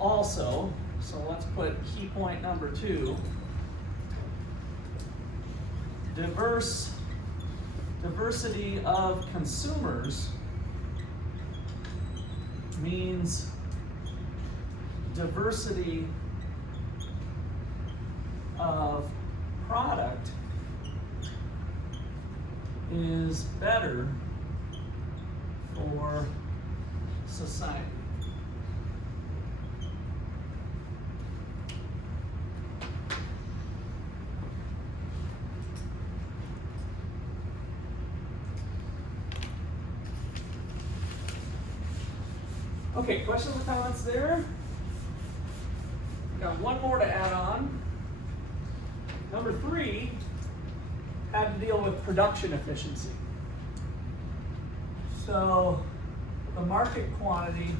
also. So let's put key point number 2. Diversity of consumers means diversity of product is better for society. Okay, questions or comments there? Got one more to add on. Number 3 had to deal with production efficiency. So the market quantity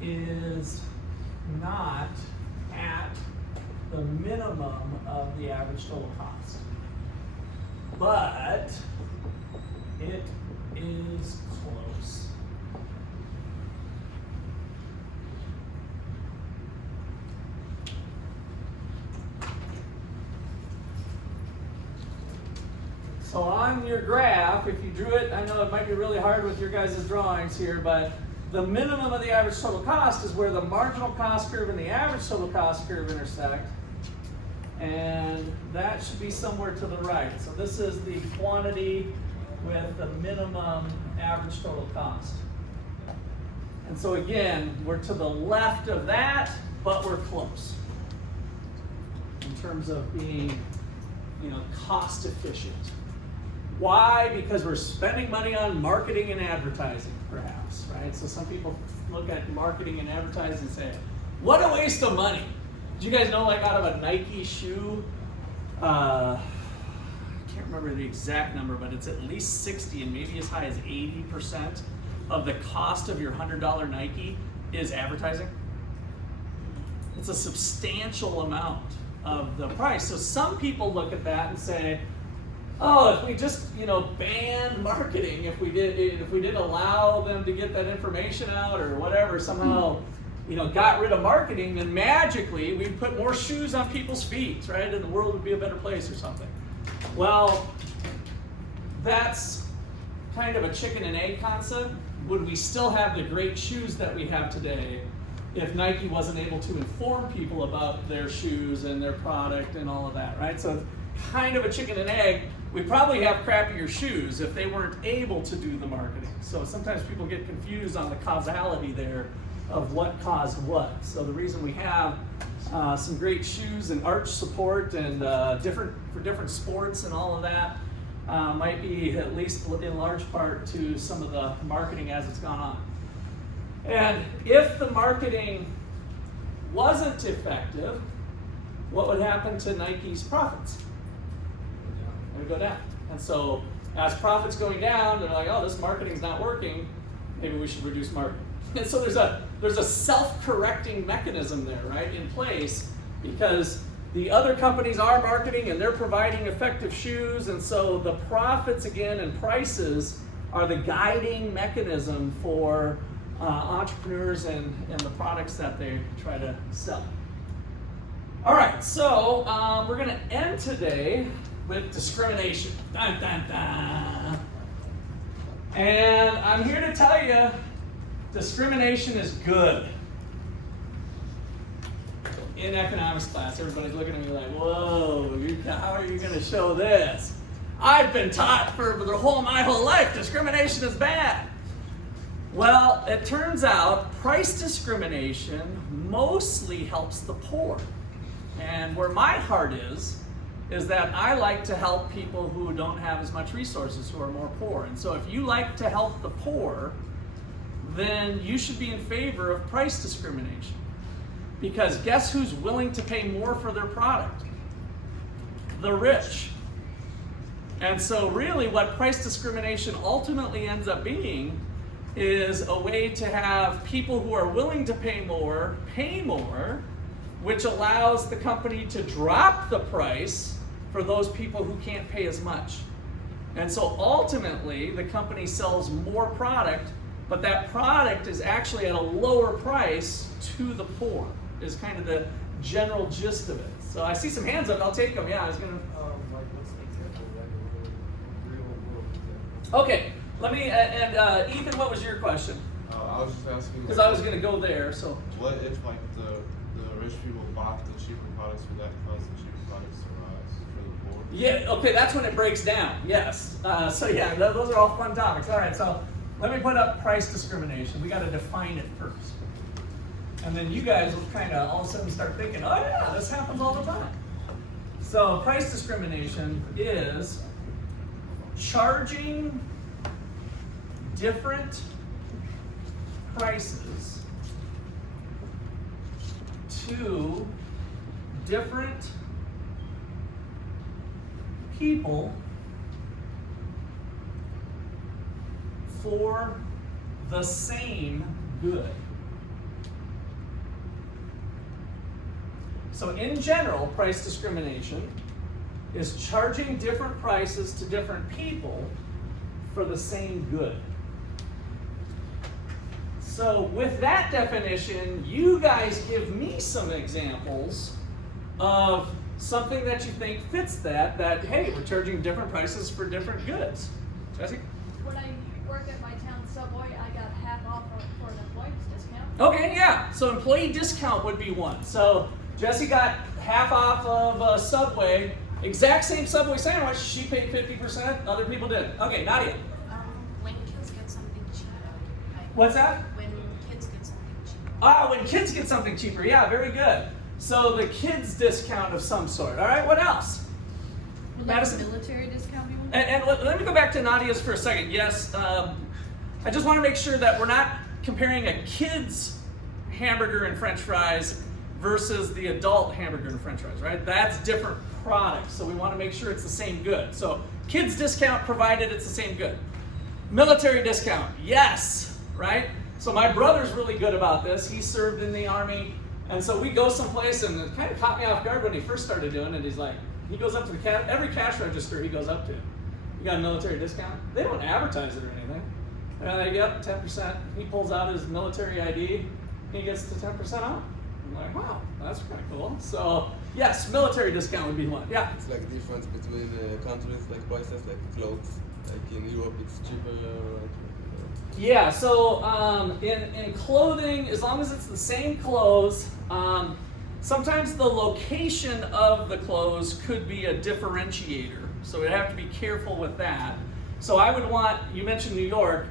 is not at the minimum of the average total cost, but it is close. So on your graph, if you drew it, I know it might be really hard with your guys' drawings here, but the minimum of the average total cost is where the marginal cost curve and the average total cost curve intersect. And that should be somewhere to the right. So this is the quantity with the minimum average total cost. And so again, we're to the left of that, but we're close in terms of being, cost efficient. Why? Because we're spending money on marketing and advertising, perhaps, right? So some people look at marketing and advertising and say, what a waste of money. Do you guys know, like, out of a Nike shoe, I can't remember the exact number, but it's at least 60 and maybe as high as 80% of the cost of your $100 Nike is advertising. It's a substantial amount of the price. So some people look at that and say, oh, if we just, banned marketing, if we didn't allow them to get that information out or whatever, somehow, got rid of marketing, then magically we'd put more shoes on people's feet, right? And the world would be a better place or something. Well, that's kind of a chicken and egg concept. Would we still have the great shoes that we have today if Nike wasn't able to inform people about their shoes and their product and all of that, right? So it's kind of a chicken and egg. We probably have crappier shoes if they weren't able to do the marketing. So sometimes people get confused on the causality there of what caused what. So the reason we have some great shoes and arch support and for different sports and all of that might be at least in large part to some of the marketing as it's gone on. And if the marketing wasn't effective, what would happen to Nike's profits? They would go down. And so as profits going down, they're like, oh, this marketing's not working, maybe we should reduce marketing. And so there's a self-correcting mechanism there, right, in place, because the other companies are marketing and they're providing effective shoes, and so the profits again and prices are the guiding mechanism for entrepreneurs and the products that they try to sell. All right, so we're going to end today with discrimination. Dun, dun, dun. And I'm here to tell you, discrimination is good. In economics class, everybody's looking at me like, whoa, how are you going to show this? I've been taught for my whole life discrimination is bad. Well, it turns out price discrimination mostly helps the poor. And where my heart is that I like to help people who don't have as much resources, who are more poor. And so if you like to help the poor, then you should be in favor of price discrimination. Because guess who's willing to pay more for their product? The rich. And so really what price discrimination ultimately ends up being is a way to have people who are willing to pay more, which allows the company to drop the price for those people who can't pay as much. And so ultimately the company sells more product, but that product is actually at a lower price to the poor, is kind of the general gist of it. So I see some hands up, I'll take them. Yeah, I was gonna. Like what's the example? Like a real world example. Okay, let me, and Ethan, what was your question? I was just asking. Because I was gonna go there, so. What if like the rich people bought the cheaper products, would that cause the cheaper products to rise for the poor? Yeah, okay, that's when it breaks down, yes. So yeah, those are all fun topics. All right, so let me put up price discrimination. We gotta define it first. And then you guys will kind of all of a sudden start thinking, oh yeah, this happens all the time. So price discrimination is charging different prices to different people for the same good. So in general, price discrimination is charging different prices to different people for the same good. So with that definition, you guys give me some examples of something that you think fits that, hey, we're charging different prices for different goods. Jesse? When I worked at my town subway, I got half off for an employee's discount. Okay, yeah. So employee discount would be one. So Jesse got half off of Subway Exact same Subway sandwich, she paid 50%, other people didn't. Okay, Nadia. When kids get something cheaper. What's that? When kids get something cheaper. Ah, when kids get something cheaper. Yeah, very good. So the kids discount of some sort. All right, what else? Would Madison? like a military discount be one? And let me go back to Nadia's for a second. Yes, I just want to make sure that we're not comparing a kid's hamburger and french fries versus the adult hamburger and french fries, right? That's different products, so we want to make sure it's the same good. So kids discount provided it's the same good. Military discount, yes, right? So my brother's really good about this. He served in the Army, and so we go someplace, and it kind of caught me off guard when he first started doing it. He's like, he goes up to the every cash register he goes up to. You got a military discount? They don't advertise it or anything. And I'm like, yep, 10%. He pulls out his military ID, he gets the 10% off. I'm like, wow, that's kind of cool. So yes, military discount would be one. Yeah. It's like difference between countries, like prices, like clothes. Like in Europe, it's cheaper. Yeah. So in clothing, as long as it's the same clothes, sometimes the location of the clothes could be a differentiator. So we'd have to be careful with that. So I would want, you mentioned New York,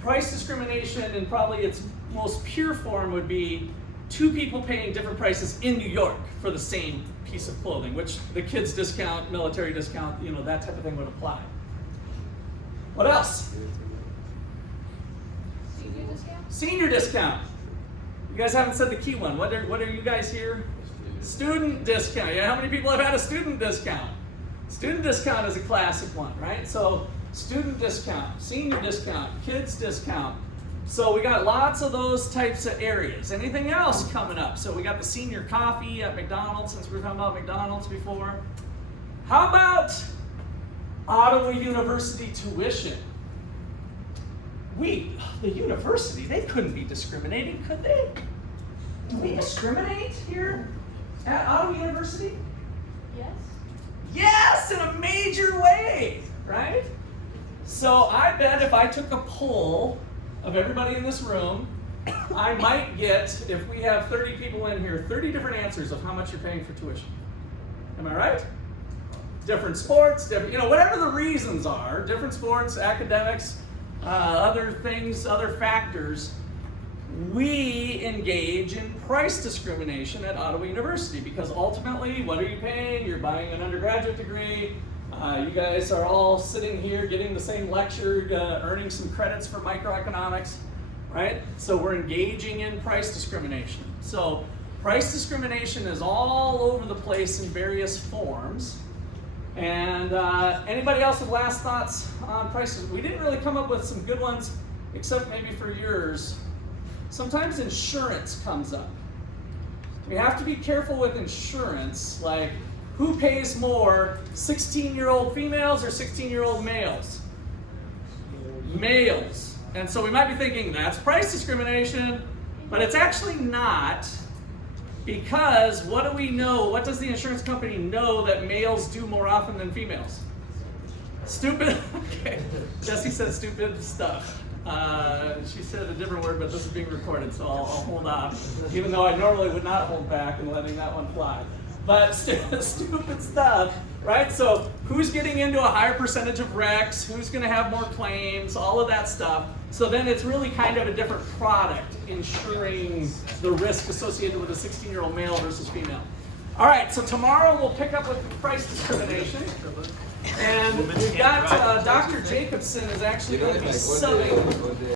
price discrimination in probably its most pure form would be two people paying different prices in New York for the same piece of clothing, which the kids discount, military discount, you know, that type of thing would apply. What else? Senior discount? Senior discount. You guys haven't said the key one. What are you guys here? Student discount. Yeah, how many people have had a student discount? Student discount is a classic one, right? So student discount, senior discount, kids discount. So we got lots of those types of areas. Anything else coming up? So we got the senior coffee at McDonald's, since we were talking about McDonald's before. How about Ottawa University tuition? The university, they couldn't be discriminating, could they? Do we discriminate here at Ottawa University? Yes. Yes, in a major way, right? So I bet if I took a poll of everybody in this room, I might get, if we have 30 people in here, 30 different answers of how much you're paying for tuition. Am I right? Different sports, different, you know, whatever the reasons are, different sports, academics, other things, other factors, we engage in price discrimination at Ottawa University because ultimately, what are you paying? You're buying an undergraduate degree. You guys are all sitting here getting the same lecture, earning some credits for microeconomics, right? So we're engaging in price discrimination. So price discrimination is all over the place in various forms. And anybody else with last thoughts on prices? We didn't really come up with some good ones, except maybe for yours. Sometimes insurance comes up. We have to be careful with insurance, like who pays more, 16-year-old females or 16-year-old males? Males. And so we might be thinking that's price discrimination, but it's actually not, because what do we know? What does the insurance company know that males do more often than females? Stupid. Okay. Jesse said stupid stuff. She said a different word, but this is being recorded, so I'll hold on, even though I normally would not hold back and letting that one fly. But stupid stuff, right? So who's getting into a higher percentage of wrecks? Who's going to have more claims? All of that stuff. So then it's really kind of a different product, insuring the risk associated with a 16-year-old male versus female. All right, so tomorrow we'll pick up with price discrimination. And we've got Dr. Jacobson is actually going to be subbing.